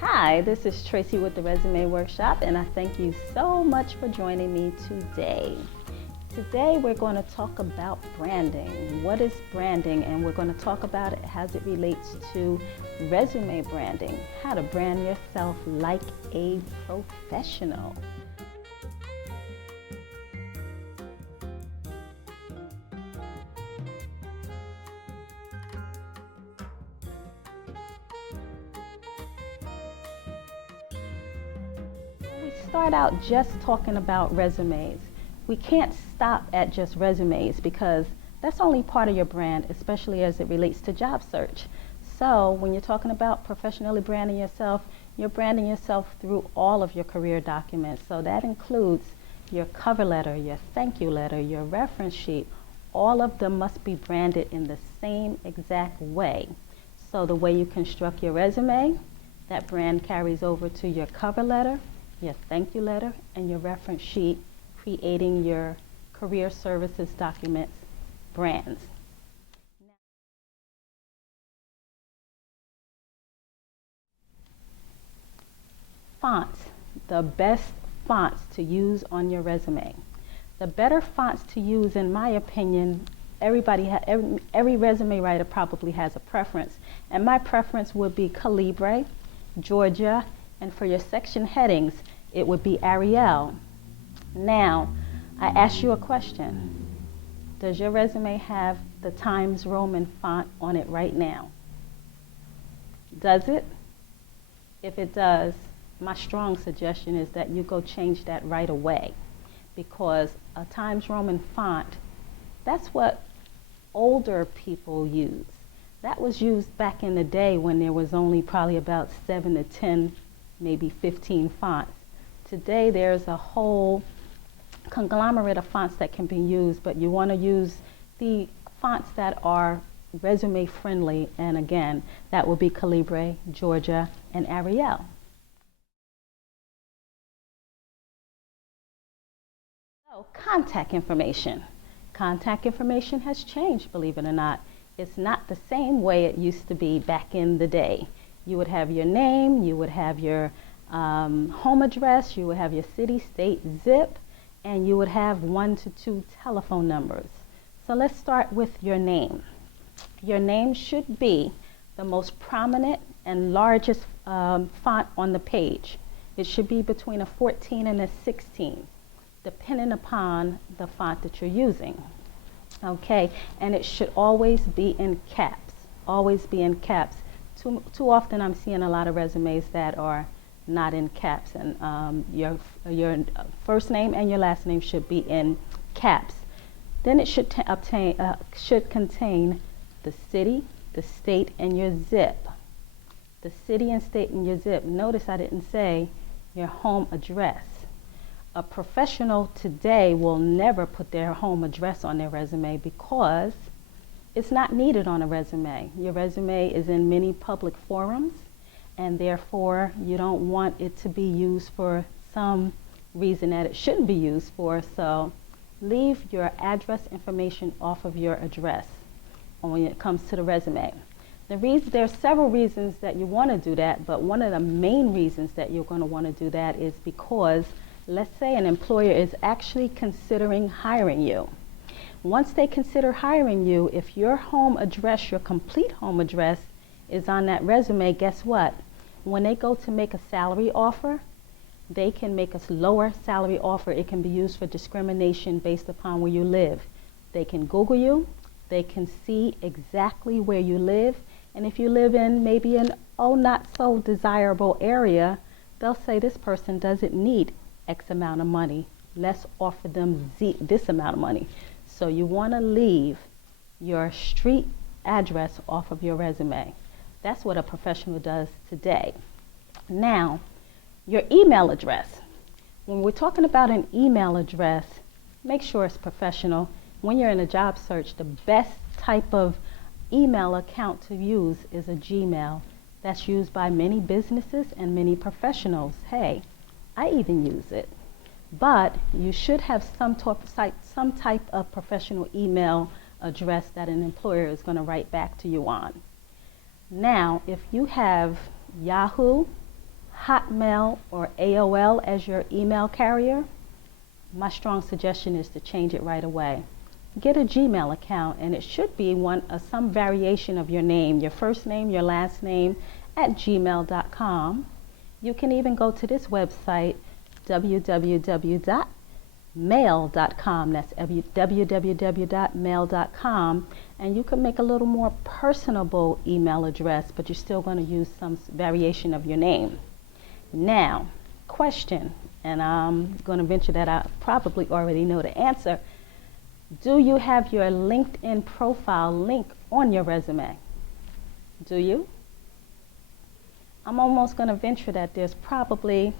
Hi, this is Tracy with the Resume Workshop, and I thank you so much for joining me today. Today we're going to talk about branding. What is branding? And we're going to talk about it as it relates to resume branding, how to brand yourself like a professional. We start out just talking about resumes. We can't stop at just resumes because that's only part of your brand, especially as it relates to job search. So when you're talking about professionally branding yourself, you're branding yourself through all of your career documents. So that includes your cover letter, your thank you letter, your reference sheet. All of them must be branded in the same exact way. So the way you construct your resume, that brand carries over to your cover letter, your thank you letter, and your reference sheet, creating your career services documents brands. Fonts, the best fonts to use on your resume. The better fonts to use, in my opinion, every resume writer probably has a preference, and my preference would be Calibri, Georgia, and for your section headings, it would be Arial. Now, I ask you a question. Does your resume have the Times Roman font on it right now? Does it? If it does, my strong suggestion is that you go change that right away, because a Times Roman font, that's what older people use. That was used back in the day when there was only probably about 7 to 10, maybe 15 fonts. Today there's a whole conglomerate of fonts that can be used, but you want to use the fonts that are resume friendly, and again, that will be Calibri, Georgia, and Arial. So, contact information. Contact information has changed, believe it or not. It's not the same way it used to be back in the day. You would have your name, you would have your home address, you would have your city, state, zip, and you would have 1 to 2 telephone numbers. So let's start with your name. Your name should be the most prominent and largest font on the page. It should be between a 14 and a 16, depending upon the font that you're using. Okay, and it should always be in caps. Always be in caps. Too often I'm seeing a lot of resumes that are not in caps, and your first name and your last name should be in caps. Then it should contain the city, the state, and your zip. The city and state and your zip. Notice I didn't say your home address. A professional today will never put their home address on their resume because it's not needed on a resume. Your resume is in many public forums, and therefore you don't want it to be used for some reason that it shouldn't be used for. So leave your address information off of your address when it comes to the resume. There are several reasons that you want to do that, but one of the main reasons that you're going to want to do that is because, let's say an employer is actually considering hiring you. Once they consider hiring you, if your home address, your complete home address, is on that resume, guess what? When they go to make a salary offer, they can make a lower salary offer. It can be used for discrimination based upon where you live. They can Google you, they can see exactly where you live, and if you live in maybe an not so desirable area, they'll say this person doesn't need X amount of money. Let's offer them this amount of money. So you want to leave your street address off of your resume. That's what a professional does today. Now, your email address. When we're talking about an email address, make sure it's professional. When you're in a job search, the best type of email account to use is a Gmail. That's used by many businesses and many professionals. Hey, I even use it. But you should have some type of professional email address that an employer is going to write back to you on. Now, if you have Yahoo, Hotmail or AOL as your email carrier, my strong suggestion is to change it right away. Get a Gmail account, and it should be some variation of your name, your first name, your last name, at gmail.com. You can even go to this website, www.mail.com. That's www.mail.com, and you can make a little more personable email address, but you're still going to use some variation of your name. Now, question, and I'm going to venture that I probably already know the answer. Do you have your LinkedIn profile link on your resume? Do you? I'm almost going to venture that there's probably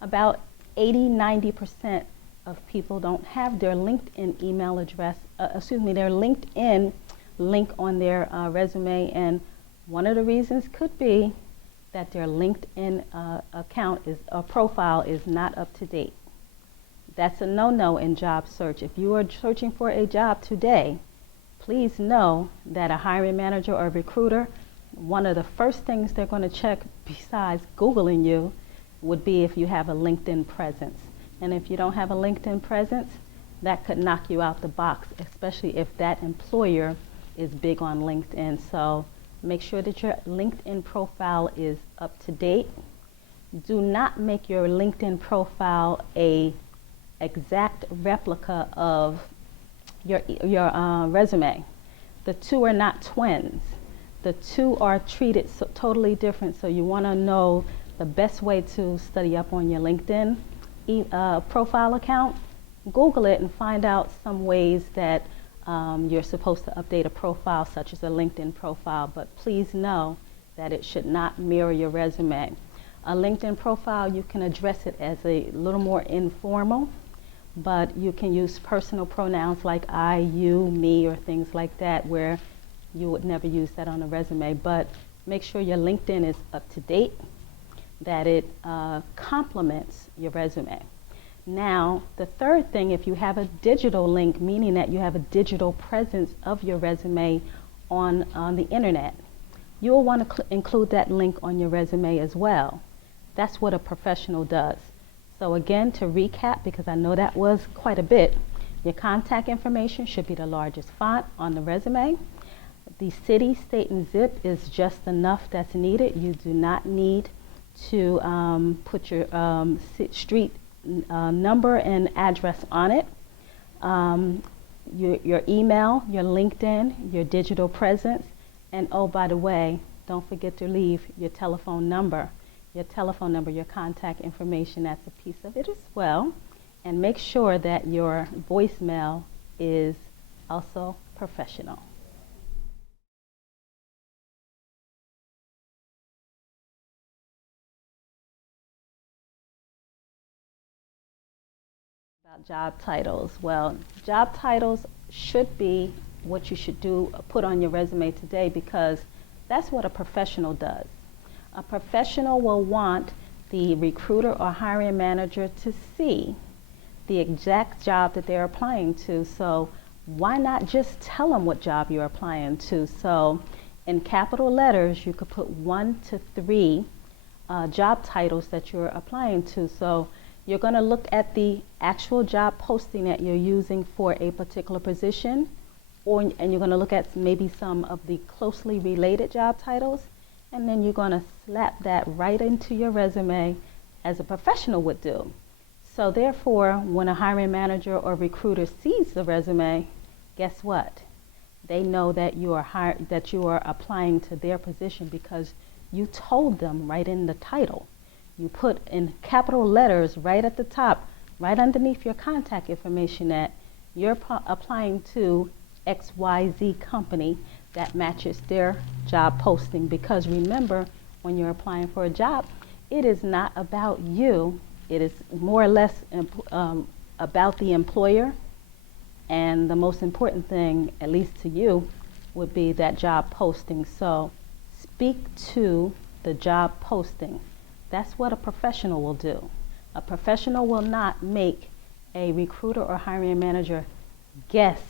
about 80-90% of people don't have their LinkedIn email address, their LinkedIn link on their resume, and one of the reasons could be that their LinkedIn profile is not up to date. That's a no-no in job search. If you are searching for a job today, please know that a hiring manager or recruiter, one of the first things they're going to check besides Googling you would be if you have a LinkedIn presence. And if you don't have a LinkedIn presence, that could knock you out the box, especially if that employer is big on LinkedIn. So make sure that your LinkedIn profile is up to date. Do not make your LinkedIn profile a exact replica of your resume. The two are not twins. The two are treated totally different. So you want to know the best way to study up on your LinkedIn profile account. Google it and find out some ways that you're supposed to update a profile, such as a LinkedIn profile. But please know that it should not mirror your resume. A LinkedIn profile, you can address it as a little more informal, but you can use personal pronouns like I, you, me, or things like that, where you would never use that on a resume. But make sure your LinkedIn is up to date, that it complements your resume. Now, the third thing, if you have a digital link, meaning that you have a digital presence of your resume on the internet, you'll want to include that link on your resume as well. That's what a professional does. So again, to recap, because I know that was quite a bit, your contact information should be the largest font on the resume. The city, state, and zip is just enough that's needed. You do not need to put your street number and address on it. Your email, your LinkedIn, your digital presence, and oh, by the way, don't forget to leave your telephone number. Your telephone number, your contact information, that's a piece of it as well. And make sure that your voicemail is also professional. About job titles. Well, job titles should be what you should put on your resume today, because that's what a professional does. A professional will want the recruiter or hiring manager to see the exact job that they're applying to. So why not just tell them what job you're applying to? So in capital letters, you could put 1 to 3 job titles that you're applying to. So you're going to look at the actual job posting that you're using for a particular position, and you're going to look at maybe some of the closely related job titles, and then you're going to slap that right into your resume as a professional would do. So therefore, when a hiring manager or recruiter sees the resume, guess what? They know that you are applying to their position because you told them right in the title. You put in capital letters right at the top, right underneath your contact information, that you're applying to XYZ company that matches their job posting. Because remember, when you're applying for a job, it is not about you. It is more or less about the employer. And the most important thing, at least to you, would be that job posting. So speak to the job posting. That's what a professional will do. A professional will not make a recruiter or hiring manager guess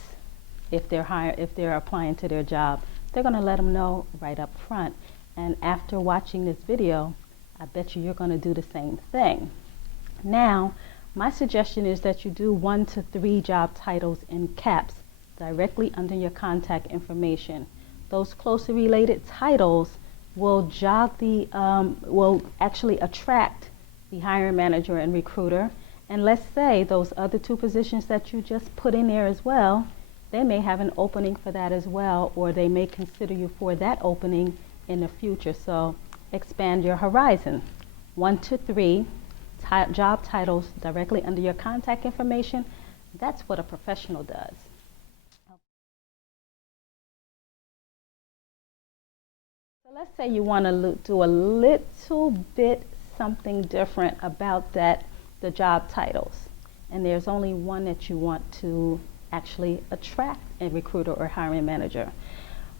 if they're applying to their job. They're going to let them know right up front. And after watching this video, I bet you're going to do the same thing. Now, my suggestion is that you do 1 to 3 job titles in caps directly under your contact information. Those closely related titles will will actually attract the hiring manager and recruiter. And let's say those other 2 positions that you just put in there as well, they may have an opening for that as well, or they may consider you for that opening in the future. So expand your horizon. 1 to 3 job titles directly under your contact information. That's what a professional does. So let's say you want to do a little bit something different about the job titles, and there's only one that you want to actually attract a recruiter or hiring manager.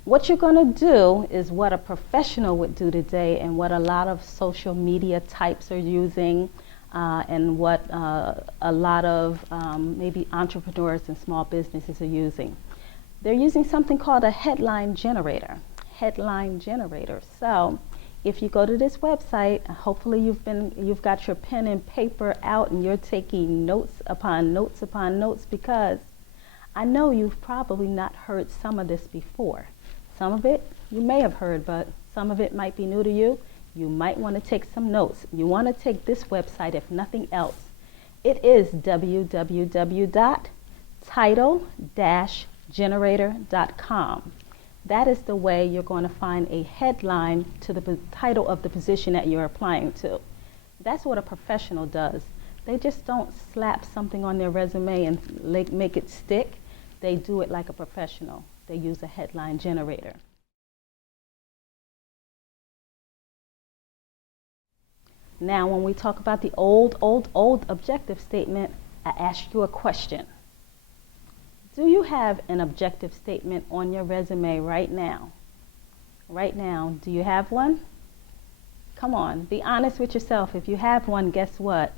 What you're going to do is what a professional would do today, and what a lot of social media types are using, and what a lot of maybe entrepreneurs and small businesses are using. They're using something called a headline generator. Headline generator. So if you go to this website, hopefully you've got your pen and paper out and you're taking notes upon notes upon notes, because I know you've probably not heard some of this before. Some of it you may have heard, but some of it might be new to you. You might want to take some notes. You want to take this website, if nothing else. It is www.title-generator.com. That is the way you're going to find a headline to the title of the position that you're applying to. That's what a professional does. They just don't slap something on their resume and make it stick. They do it like a professional. They use a headline generator. Now, when we talk about the old objective statement, I ask you a question. Do you have an objective statement on your resume right now? Right now, do you have one? Come on, be honest with yourself. If you have one, guess what?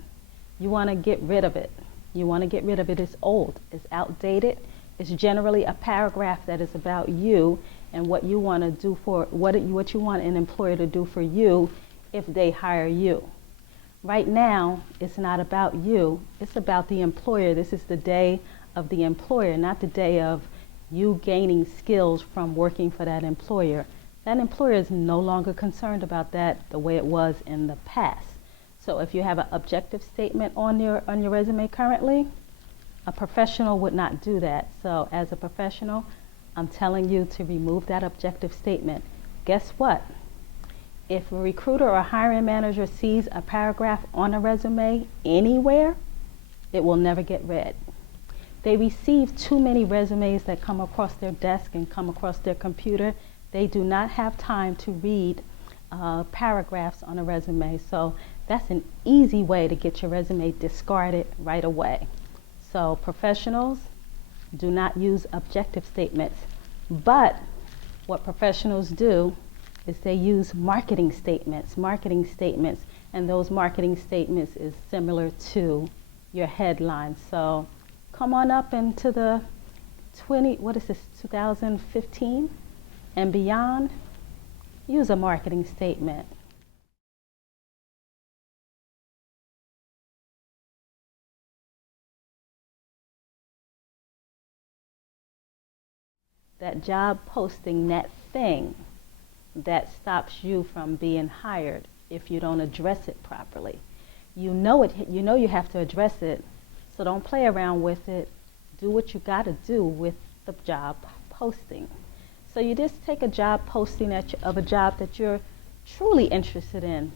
You want to get rid of it. You want to get rid of it. It's old. It's outdated. It's generally a paragraph that is about you and what you want to do for what you want an employer to do for you if they hire you. Right now, it's not about you. It's about the employer. This is the day of the employer, not the day of you gaining skills from working for that employer. That employer is no longer concerned about that the way it was in the past. So if you have an objective statement on your resume currently, a professional would not do that. So as a professional, I'm telling you to remove that objective statement. Guess what? If a recruiter or a hiring manager sees a paragraph on a resume anywhere, it will never get read. They receive too many resumes that come across their desk and come across their computer. They do not have time to read paragraphs on a resume. So that's an easy way to get your resume discarded right away. So professionals do not use objective statements. But what professionals do is they use marketing statements, and those marketing statements is similar to your headline. So come on up into the 2015 and beyond, use a marketing statement. That job posting, that thing that stops you from being hired if you don't address it properly. You know you have to address it, so don't play around with it. Do what you got to do with the job posting. So you just take a job posting of a job that you're truly interested in.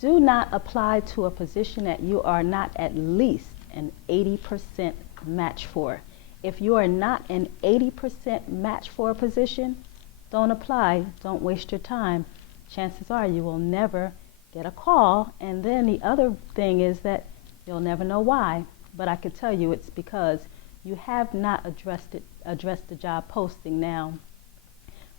Do not apply to a position that you are not at least an 80% match for. If you are not an 80% match for a position, don't apply. Don't waste your time. Chances are you will never get a call. And then the other thing is that you'll never know why. But I can tell you it's because you have not addressed the job posting. Now,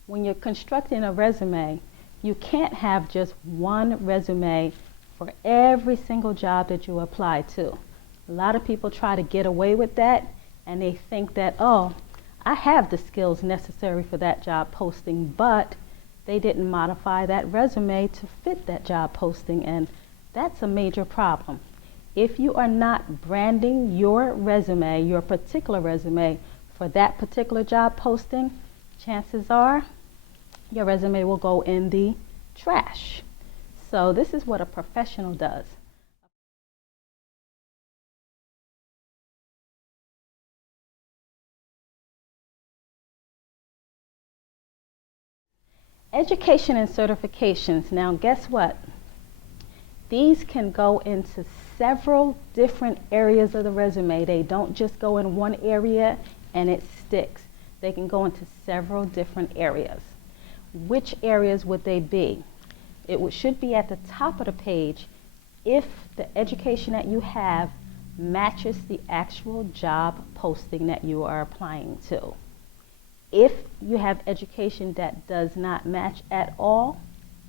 when you're constructing a resume, you can't have just one resume for every single job that you apply to. A lot of people try to get away with that, and they think that, oh, I have the skills necessary for that job posting, but they didn't modify that resume to fit that job posting, and that's a major problem. If you are not branding your resume, your particular resume, for that particular job posting, chances are your resume will go in the trash. So this is what a professional does. Education and certifications. Now, guess what? These can go into several different areas of the resume. They don't just go in one area and it sticks. They can go into several different areas. Which areas would they be? It should be at the top of the page if the education that you have matches the actual job posting that you are applying to. If you have education that does not match at all,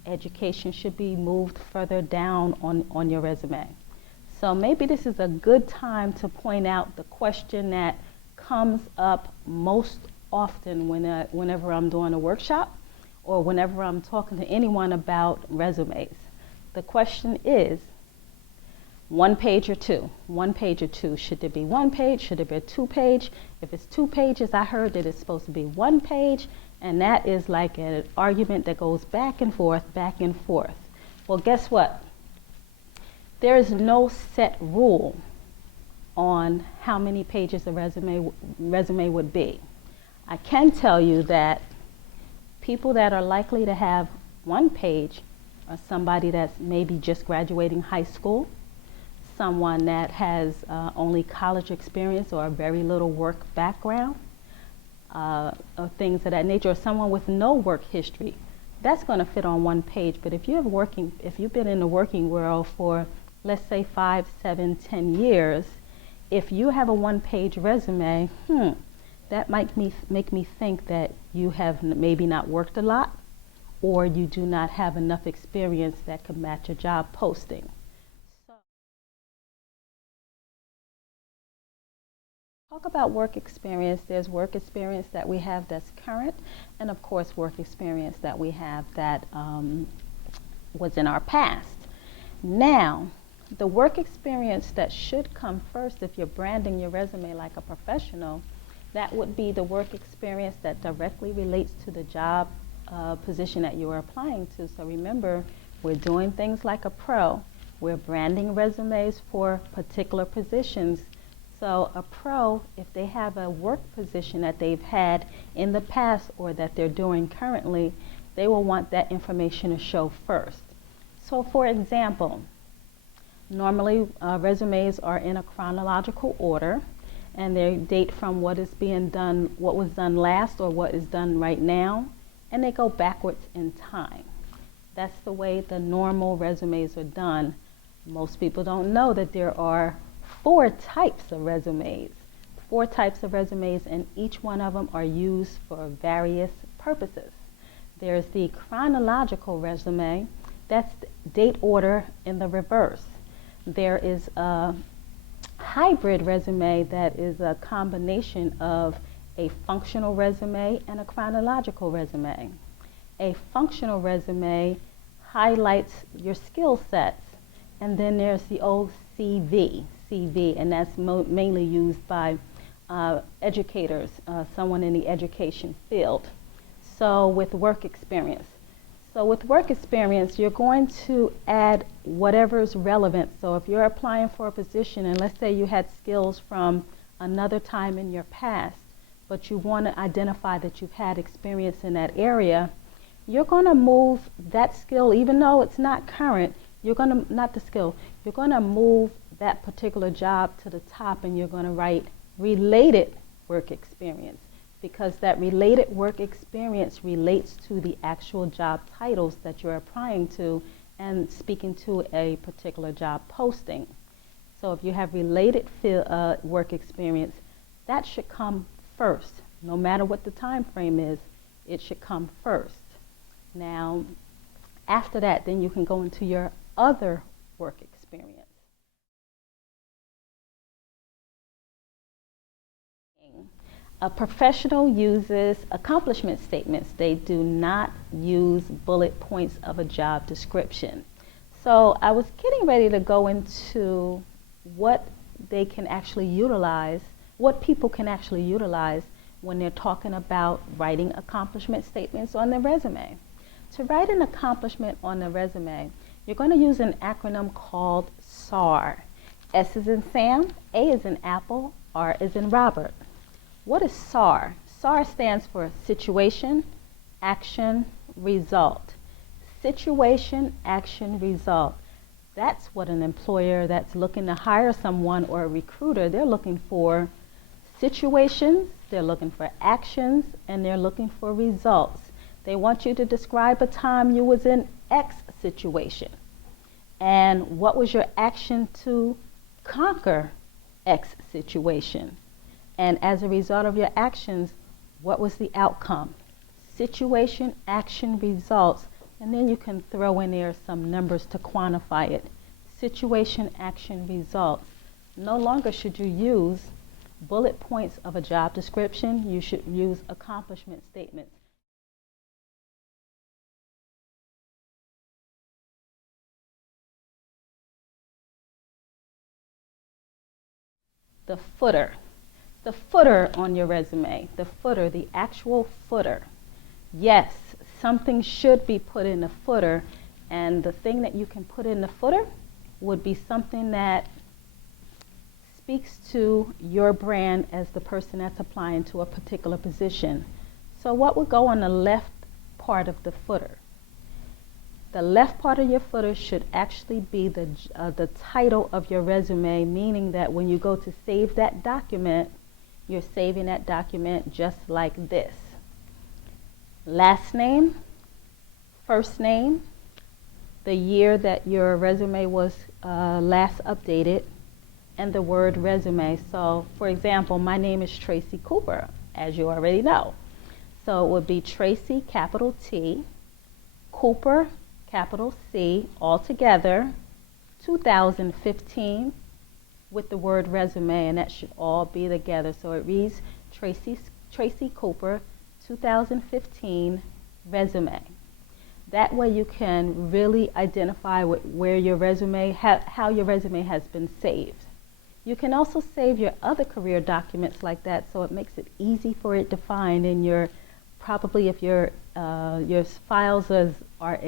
education should be moved further down on your resume. So maybe this is a good time to point out the question that comes up most often whenever I'm doing a workshop or whenever I'm talking to anyone about resumes. The question is, 1 page or 2? 1 page or 2? Should there be 1 page? Should there be a 2 page? If it's 2 pages, I heard that it's supposed to be 1 page, and that is like an argument that goes back and forth, back and forth. Well, guess what? There is no set rule on how many pages a resume would be. I can tell you that people that are likely to have 1 page are somebody that's maybe just graduating high school, someone that has only college experience or very little work background, or things of that nature, or someone with no work history. That's going to fit on 1 page. But if you've been in the working world for, let's say, 5, 7, 10 years, if you have a 1-page resume, that might make me think that you have maybe not worked a lot, or you do not have enough experience that could match a job posting. Talk about work experience. There's work experience that we have that's current, and of course work experience that we have that was in our past. Now, the work experience that should come first if you're branding your resume like a professional, that would be the work experience that directly relates to the job position that you are applying to. So remember, we're doing things like a pro. We're branding resumes for particular positions. So a pro, if they have a work position that they've had in the past or that they're doing currently, they will want that information to show first. So for example, normally resumes are in a chronological order, and they date from what is being done, what was done last or what is done right now, and they go backwards in time. That's the way the normal resumes are done. Most people don't know that there are 4 types of resumes. 4 types of resumes, and each one of them are used for various purposes. There's the chronological resume. That's date order in the reverse. There is a hybrid resume that is a combination of a functional resume and a chronological resume. A functional resume highlights your skill sets, and then there's the old CV, and that's mainly used by educators, someone in the education field. So with work experience. So with work experience, you're going to add whatever is relevant. So if you're applying for a position, and let's say you had skills from another time in your past, but you want to identify that you've had experience in that area, you're going to move that skill, even though it's not current, you're going to, not the skill, you're going to move that particular job to the top, and you're going to write related work experience, because that related work experience relates to the actual job titles that you're applying to and speaking to a particular job posting. So if you have related work experience, that should come first. No matter what the time frame is, it should come first. Now, after that, then you can go into your other work experience. A professional uses accomplishment statements. They do not use bullet points of a job description. So I was getting ready to go into what they can actually utilize, what people can actually utilize when they're talking about writing accomplishment statements on their resume. To write an accomplishment on the resume, you're going to use an acronym called SAR. S is in Sam, A is in Apple, R is in Robert. What is SAR? SAR stands for Situation, Action, Result. Situation, Action, Result. That's what an employer that's looking to hire someone or a recruiter, they're looking for situations, they're looking for actions, and they're looking for results. They want you to describe a time you was in X situation. And what was your action to conquer X situation? And as a result of your actions, what was the outcome? Situation, action, results. And then you can throw in there some numbers to quantify it. Situation, action, results. No longer should you use bullet points of a job description. You should use accomplishment statements. The footer. The footer on your resume, the footer, the actual footer. Yes, something should be put in the footer, and the thing that you can put in the footer would be something that speaks to your brand as the person that's applying to a particular position. So what would go on the left part of the footer? The left part of your footer should actually be the title of your resume, meaning that when you go to save that document, you're saving that document just like this. Last name, first name, the year that your resume was last updated, and the word resume. So, for example, my name is Tracy Cooper, as you already know. So it would be Tracy, capital T, Cooper, capital C, all together, 2015, with the word resume, and that should all be together. So it reads Tracy Cooper, 2015 resume. That way you can really identify where your resume, how your resume has been saved. You can also save your other career documents like that, so it makes it easy for it to find in your, probably if your files are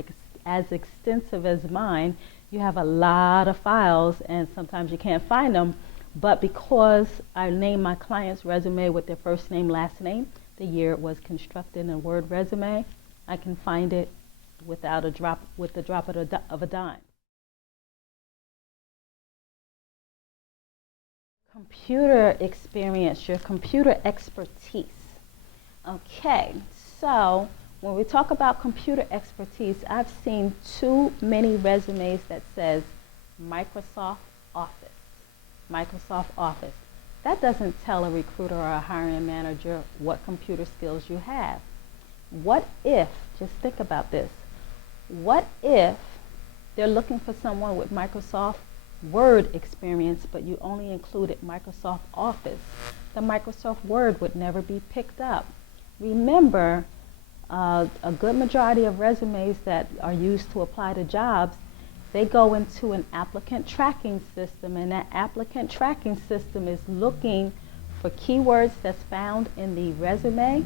as extensive as mine, you have a lot of files and sometimes you can't find them. But because I name my client's resume with their first name, last name, the year it was constructed in a Word resume, I can find it without the drop of a dime. Computer experience, your computer expertise. Okay, so when we talk about computer expertise, I've seen too many resumes that says Microsoft Office. Microsoft Office. That doesn't tell a recruiter or a hiring manager what computer skills you have. What if, just think about this, what if they're looking for someone with Microsoft Word experience, but you only included Microsoft Office? The Microsoft Word would never be picked up. Remember, a good majority of resumes that are used to apply to jobs, they go into an applicant tracking system, and that applicant tracking system is looking for keywords that's found in the resume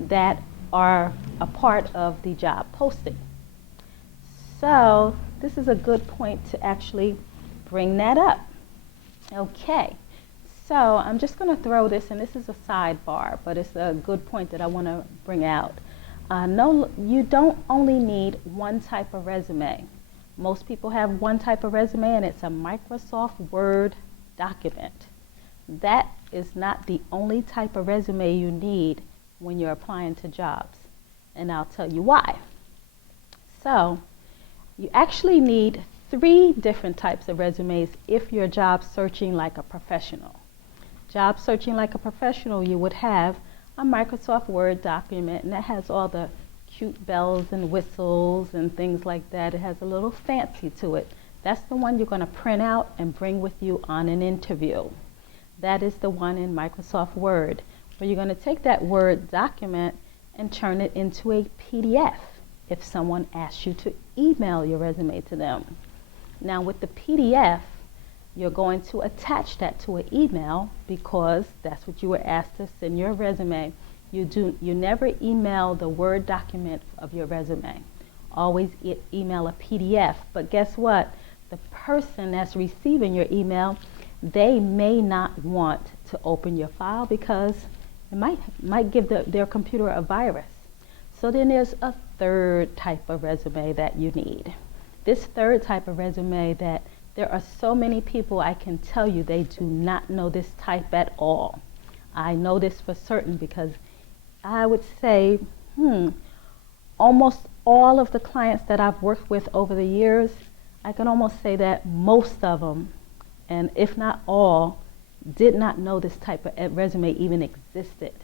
that are a part of the job posting. So this is a good point to actually bring that up. Okay, so I'm just going to throw this, and this is a sidebar, but it's a good point that I want to bring out. No, you don't only need one type of resume. Most people have one type of resume, and it's a Microsoft Word document. That is not the only type of resume you need when you're applying to jobs, and I'll tell you why. So you actually need 3 different types of resumes if you're job searching like a professional. Job searching like a professional, you would have a Microsoft Word document, and that has all the cute bells and whistles and things like that. It has a little fancy to it. That's the one you're going to print out and bring with you on an interview. That is the one in Microsoft Word. But you're going to take that Word document and turn it into a PDF if someone asks you to email your resume to them. Now with the PDF, you're going to attach that to an email because that's what you were asked to send your resume. You never email the Word document of your resume. Always email a PDF. But guess what? The person that's receiving your email, they may not want to open your file because it might give their computer a virus. So then there's a third type of resume that you need. This third type of resume that there are so many people, I can tell you, they do not know this type at all. I know this for certain because I would say, almost all of the clients that I've worked with over the years, I can almost say that most of them, and if not all, did not know this type of resume even existed.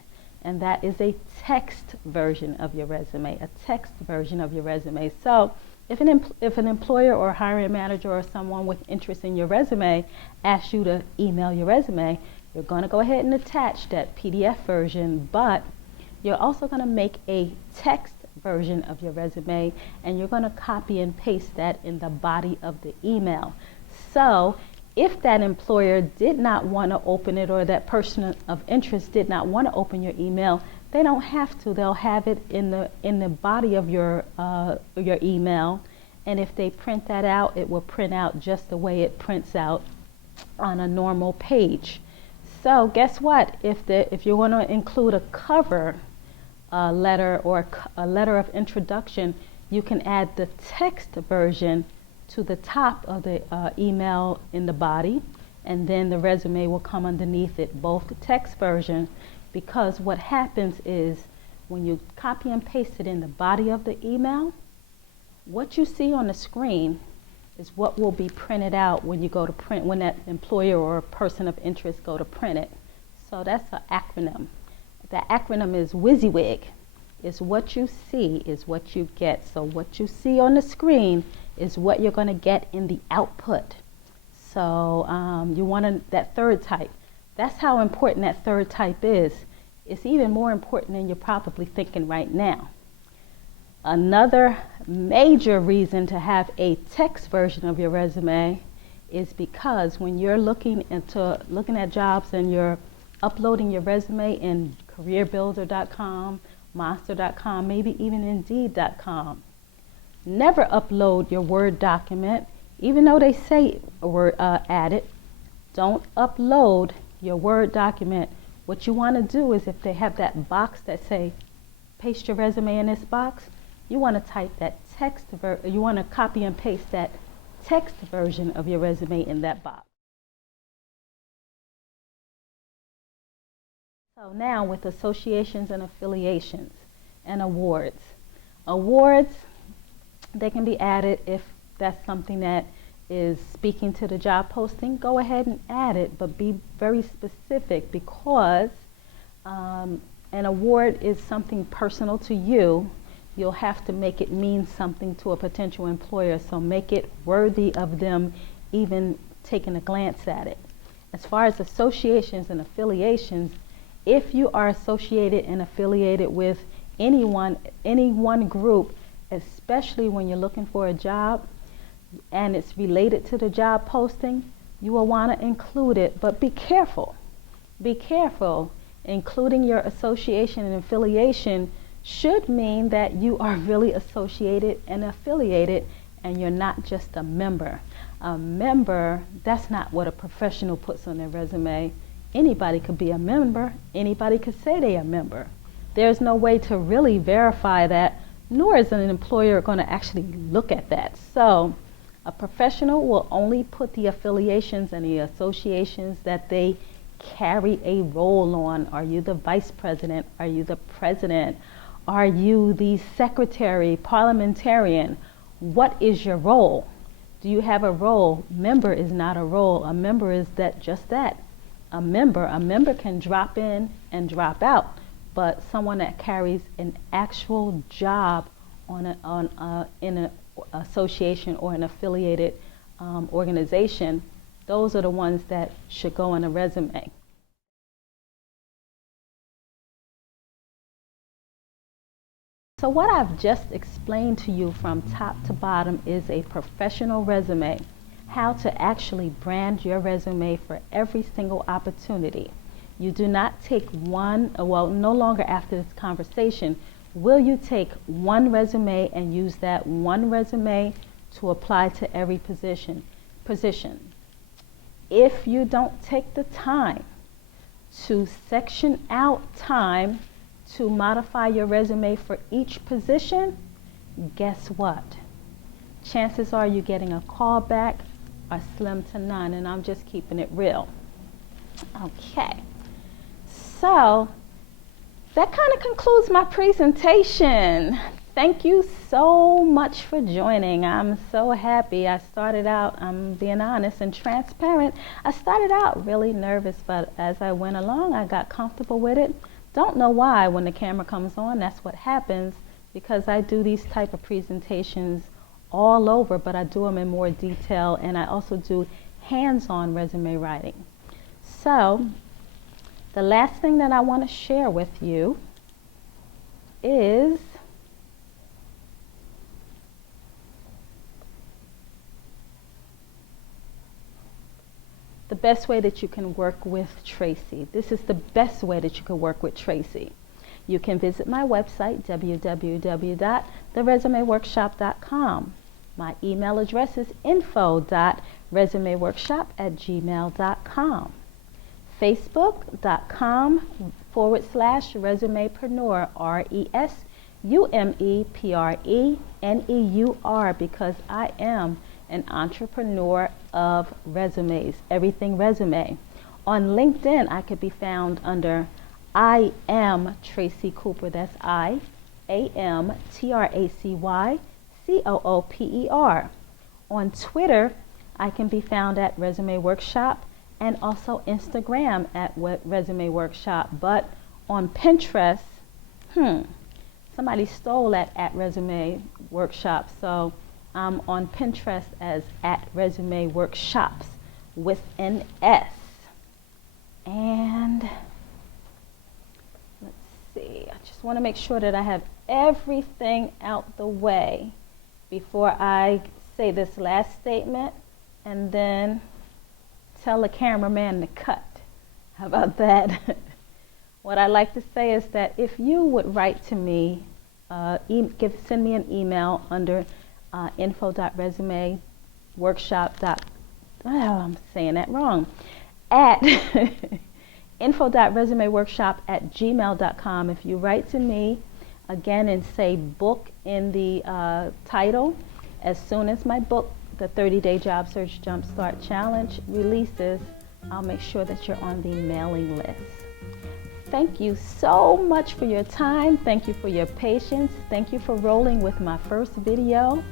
And that is a text version of your resume, a text version of your resume. So if an employer or a hiring manager or someone with interest in your resume asks you to email your resume, you're going to go ahead and attach that PDF version, but you're also going to make a text version of your resume, and you're going to copy and paste that in the body of the email. So if that employer did not want to open it, or that person of interest did not want to open your email, they don't have to. They'll have it in the body of your email, and if they print that out, it will print out just the way it prints out on a normal page. So guess what? If you want to include a cover letter or a letter of introduction, you can add the text version to the top of the email in the body, and then the resume will come underneath it, both the text version, because what happens is when you copy and paste it in the body of the email, what you see on the screen is what will be printed out when you go to print, when that employer or a person of interest go to print it. So that's an acronym. The acronym is WYSIWYG. It's what you see is what you get. So what you see on the screen is what you're going to get in the output. So you want that third type. That's how important that third type is. It's even more important than you're probably thinking right now. Another major reason to have a text version of your resume is because when you're looking at jobs and you're uploading your resume in careerbuilder.com, monster.com, maybe even indeed.com, never upload your Word document, even though they say add it. Don't upload your Word document. What you want to do is, if they have that box that say paste your resume in this box, you want to type that you want to copy and paste that text version of your resume in that box. So now with associations and affiliations and awards. Awards, they can be added if that's something that is speaking to the job posting. Go ahead and add it, but be very specific, because an award is something personal to you. You'll have to make it mean something to a potential employer, so make it worthy of them even taking a glance at it. As far as associations and affiliations, if you are associated and affiliated with any one group, especially when you're looking for a job and it's related to the job posting, you will want to include it, but be careful. Be careful. Including your association and affiliation should mean that you are really associated and affiliated, and you're not just a member. A member, that's not what a professional puts on their resume. Anybody could be a member. Anybody could say they're a member. There's no way to really verify that, nor is an employer going to actually look at that. So a professional will only put the affiliations and the associations that they carry a role on. Are you the vice president? Are you the president? Are you the secretary, parliamentarian? What is your role? Do you have a role? Member is not a role. A member is just that. A member can drop in and drop out, but someone that carries an actual job in an association or an affiliated organization, those are the ones that should go on a resume. So what I've just explained to you from top to bottom is a professional resume, how to actually brand your resume for every single opportunity. You do not take one, well, no longer after this conversation, will you take one resume and use that one resume to apply to every position. If you don't take the time to section out time to modify your resume for each position, guess what? Chances are you getting a call back are slim to none, and I'm just keeping it real. Okay, so that kind of concludes my presentation. Thank you so much for joining. I'm so happy. I started out, I'm being honest and transparent, I started out really nervous, but as I went along, I got comfortable with it. Don't know why when the camera comes on, that's what happens, because I do these type of presentations all over, but I do them in more detail, and I also do hands-on resume writing. So the last thing that I want to share with you is the best way that you can work with Tracy. This is the best way that you can work with Tracy. You can visit my website, www.theresumeworkshop.com. My email address is info.resumeworkshop@gmail.com. Facebook.com/resumepreneur, RESUMEPRENEUR, because I am an entrepreneur of resumes, everything resume. On LinkedIn, I could be found under I am Tracy Cooper. That's IAMTRACYCOOPER. On Twitter, I can be found at Resume Workshop, and also Instagram at Resume Workshop. But on Pinterest, somebody stole that at Resume Workshop, so I'm on Pinterest as at Resume Workshops with an S. And let's see, I just want to make sure that I have everything out the way before I say this last statement and then tell the cameraman to cut. How about that? What I like to say is that if you would write to me, send me an email under info.resumeworkshop. I'm saying that wrong. At info.resumeworkshop@gmail.com. If you write to me again and say book in the title, as soon as my book, The 30-Day Job Search Jumpstart Challenge, releases, I'll make sure that you're on the mailing list. Thank you so much for your time. Thank you for your patience. Thank you for rolling with my first video.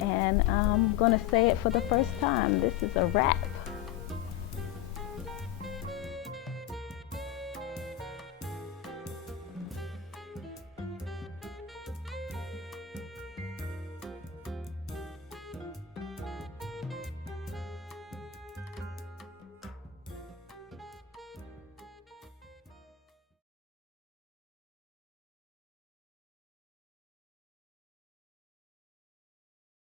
And I'm going to say it for the first time. This is a wrap.